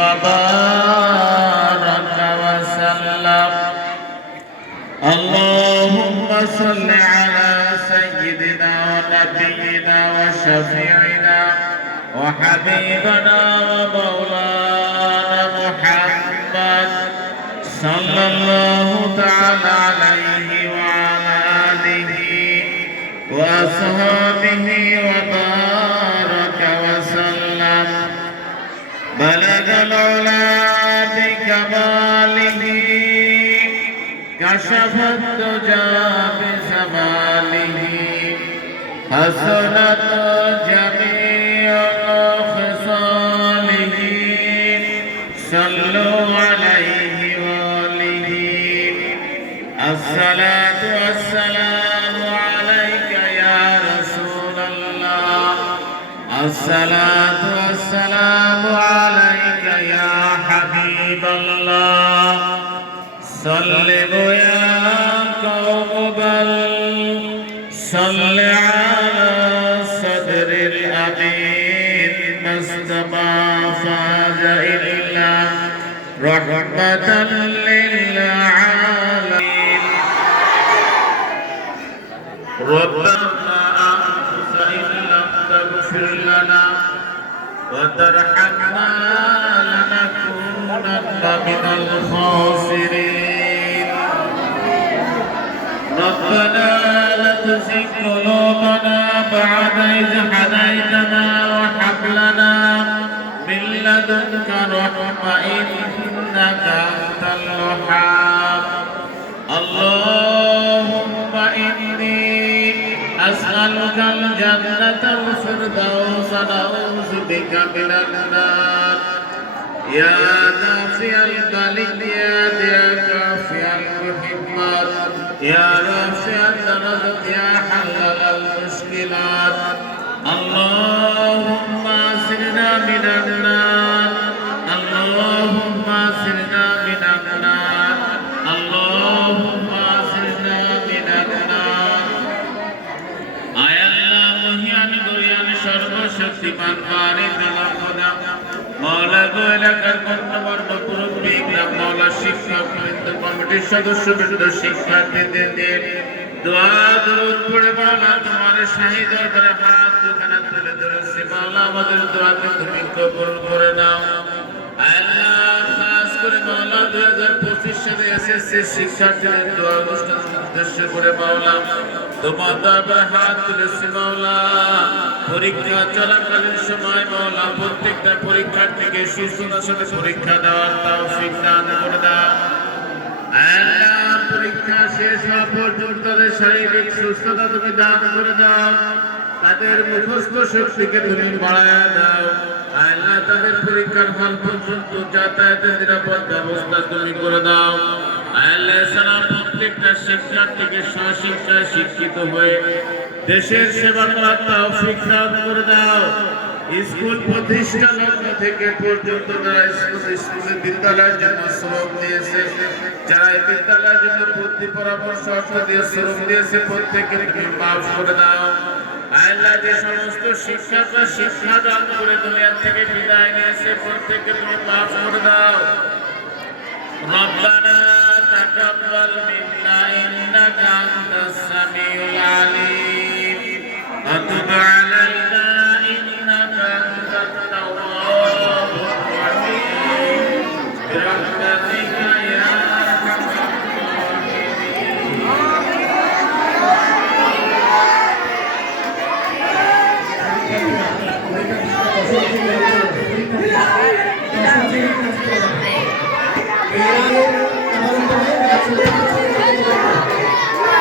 وبارك وسلم اللهم صل على سيدنا ونبينا وشفيعنا وحبيبنا ومولانا محمد صلى الله تعالى عليه وعلى آله وأصحابه وبارك بلغ العلا بكماله كشف الدجى بزماله حسنت جميع خصاله صلوا عليه وآله الصلاة والسلام الصلاة والسلام عليك يا حبيب الله صلوا يا قوم بل صل على صدر الأمين مصطفى فاز إلا رحمة للعالمين ربنا وترحمنا لنكونن من الخاسرين ربنا لا تزغ قلوبنا بعد إذ هديتنا وهب لنا من لدنك رحمة إنك أنت الوهاب الجنة الفردوس نعوذ بك من النار يا نافع البليات يا كافي المحبات يا رافع সর্বশক্তিমান পারে তালা খোদা। মাওলা গো এলাকার কর্তবর্গ মুরব্বী গ্রাম মাওলা শিক্ষক কমিটির সদস্য বৃন্দ শিক্ষার্থীদের দোয়া দরুদ পড়ে মাওলা, তোমার করে নাও। আল্লাহ, খাস করে মাওলা দুই হাজার পঁচিশ সালে এসএসসি শিক্ষার্থীদের দোয়া অনুষ্ঠান উদ্দেশ্য করে মাওলা তোমার দরবার হাত তুলেছি মাওলা। পরীক্ষা চলাকালীন সময় মাওলা, প্রত্যেকটা পরীক্ষার্থীকে সুস্থতার সাথে পরীক্ষা দেওয়ার তাও দান করে দাও। পরীক্ষা শেষ হওয়া পর্যন্ত শারীরিক সুস্থতা তুমি দান করে দাও। তাদের মুখস্থ শক্তিকে তুমি বাড়ায় দাও। আল্লাহ তাদের পরীক্ষার ফল পর্যন্ত যাতায়াতের নিরাপদ ব্যবস্থা তুমি করে দাও। আল্লাহ সালাম প্রত্যেকটা শিক্ষা থেকে স্বশিক্ষায় শিক্ষিত হয়ে দেশের সেবা করার তাও শিক্ষা করে দাও। স্কুল প্রতিষ্ঠা লগ্ন থেকে পর্যন্ত যারা স্কুল, স্কুলে বিদ্যালয়ের জন্য শ্রম দিয়েছে, যারা এই বিদ্যালয়ের জন্য বুদ্ধি পরামর্শ, অর্থ দিয়ে শ্রম দিয়েছে, প্রত্যেকের মাফ করে দাও। আয়লা যে সমস্ত শিক্ষকরা শিক্ষা দান করে দুনিয়ার থেকে বিদায় নিয়েছে, প্রত্যেককে তুমি মাফ করে দাও। রব্বানা তাকাব্বাল আমাদের